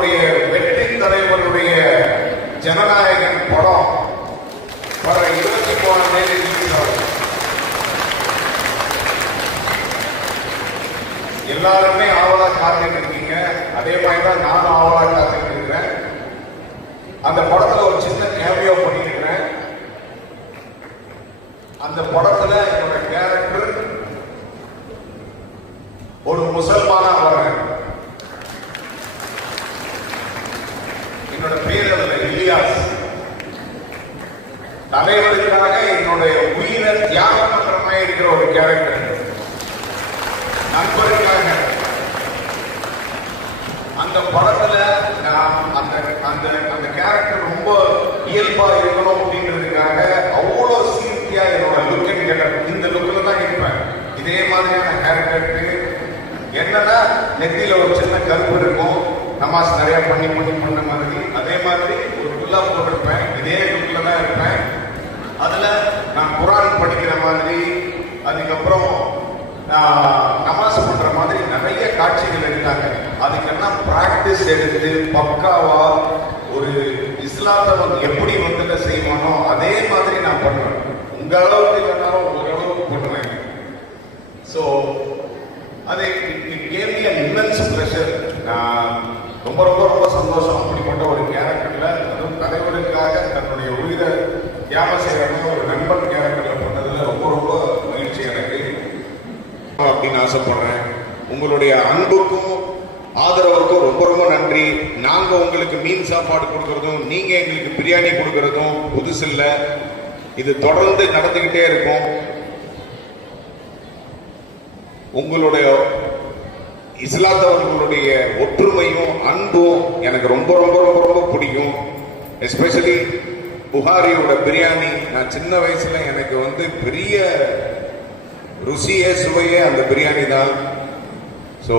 நம்மளுடைய வெற்றி தலைவருடைய ஜனநாயகன் படம் வர 23ஆம் தேதி எல்லாருமே ஆவலா காத்துட்டு இருக்கீங்க. அதே மாதிரிதான் நானும் ஆவலா காத்துட்டு இருக்கிறேன். அந்த படத்துல ஒரு சின்ன கேமியோ பண்ணிருக்கிறேன். அந்த படத்துல என்னோட கேரக்டர் ஒரு முசல்மானா வரேன். என்னோட பேர் அதுல இலியாஸ். தலைவருக்காக என்னுடைய உயிரை தியாகம் பண்ற மாதிரி இருக்கிற ஒரு கேரக்டர். நண்பருக்காக அந்த படத்துல நான் அந்த அந்த அந்த கேரக்டர் ரொம்ப இயல்பா இருக்கணும் அப்படின்றதுக்காக அவ்வளவு சீர்த்தியா என்னோட லுக் அண்ட் கெட்டப் இந்த லுக்ல தான் இருப்பேன். இதே மாதிரியான கேரக்டருக்கு என்னன்னா நெத்தியில ஒரு சின்ன கருப்பு இருக்கும், நமாஸ் நிறைய பண்ண மாதிரி. அதே மாதிரி ஒரு ஃபுல்லா போட்டிருப்பேன், இதே லுக்ல தான் இருப்பேன். அதுல நான் குரான் படிக்கிற மாதிரி, அதுக்கப்புறம் நமாஸ் பண்ற மாதிரி நிறைய காட்சிகள் இருக்காங்க. அதுக்கெல்லாம் பிராக்டிஸ் எடுத்து பக்காவா ஒரு இஸ்லாத்தை எப்படி வந்து செய்வானோ அதே மாதிரி நான் பண்ணுவேன். உங்க அளவுக்கு இல்லைனாலும் ஓரளவுக்கு பண்ணுவேன். ஸோ அது game me an immense pleasure. நான் ரொம்ப ரொம்ப ரொம்ப சந்தோஷம். அப்படிப்பட்ட ஒரு கேரக்டர்ல, அதுவும் தலைவருக்காக தன்னுடைய உயிரை தியாகம் செய்யறதுன்னு ஒரு நண்பன் கேரக்டர்ல பண்ணதுல ரொம்ப ரொம்ப மகிழ்ச்சி எனக்கு அப்படின்னு ஆசைப்படுறேன். உங்களுடைய அன்புக்கும் ஆதரவுக்கும் ரொம்ப ரொம்ப நன்றி. நாங்க உங்களுக்கு மீன் சாப்பாடு கொடுக்கறதும் நீங்க எங்களுக்கு பிரியாணி கொடுக்கறதும் புதுசு இல்ல. இது தொடர்ந்து நடந்துகிட்டே இருக்கும். உங்களுடைய இஸ்லாத்தவர்களுடைய ஒற்றுமையும் அன்பும் எனக்கு ரொம்ப ரொம்ப ரொம்ப ரொம்ப பிடிக்கும். எஸ்பெஷலி புகாரியோட பிரியாணி. நான் சின்ன வயசுல எனக்கு வந்து பெரிய ருசியே சுவையே அந்த பிரியாணி தான். ஸோ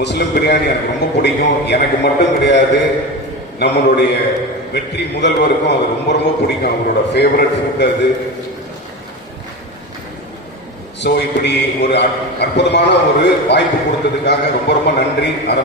முஸ்லிம் பிரியாணி எனக்கு ரொம்ப பிடிக்கும். எனக்கு மட்டும் கிடையாது, நம்மளுடைய வெற்றி முதல்வருக்கும் அது ரொம்ப ரொம்ப பிடிக்கும். அவரோட ஃபேவரட் ஃபுட் அது. ஸோ இப்படி ஒரு அற்புதமான ஒரு வாய்ப்பு கொடுத்ததுக்காக ரொம்ப ரொம்ப நன்றி.